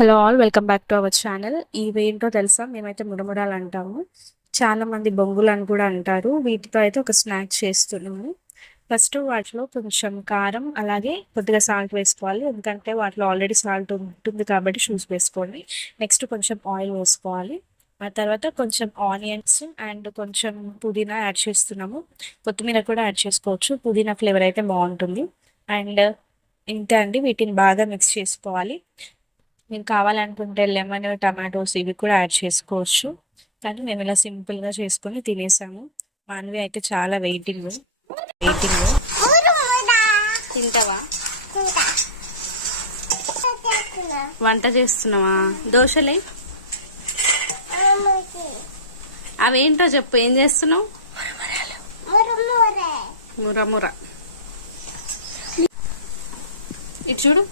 Hello all welcome back to our channel. ఇవేంటో తెలుసా? మేమైతే ముడముడాలు అంటాము. చాలా మంది బొంగులు అని కూడా అంటారు. వీటితో అయితే ఒక స్నాక్ చేస్తున్నాము. ఫస్ట్ వాటిలో కొంచెం కారం అలాగే కొద్దిగా సాల్ట్ వేసుకోవాలి. ఎందుకంటే వాటిలో ఆల్రెడీ సాల్ట్ ఉంటుంది కాబట్టి చూసి వేసుకోండి. నెక్స్ట్ కొంచెం ఆయిల్ వేసుకోవాలి. ఆ తర్వాత కొంచెం ఆనియన్స్ అండ్ కొంచెం పుదీనా యాడ్ చేస్తున్నాము. కొత్తిమీర కూడా యాడ్ చేసుకోవచ్చు. పుదీనా ఫ్లేవర్ అయితే బాగుంటుంది. అండ్ ఇంతే అండి, వీటిని బాగా మిక్స్ చేసుకోవాలి. మీరు కావాలనుకుంటే లెమన్, టమాటోస్ ఇవి కూడా యాడ్ చేసుకోవచ్చు. కానీ మేము ఇలా సింపుల్గా చేసుకొని తినేసాము. మానవి అయితే చాలా వెయిటింగ్. తింటావా? వంట చేస్తున్నావా? దోశలే అవేంటో చెప్పు. ఏం చేస్తున్నావు? మురముర. ఇటు చూడు.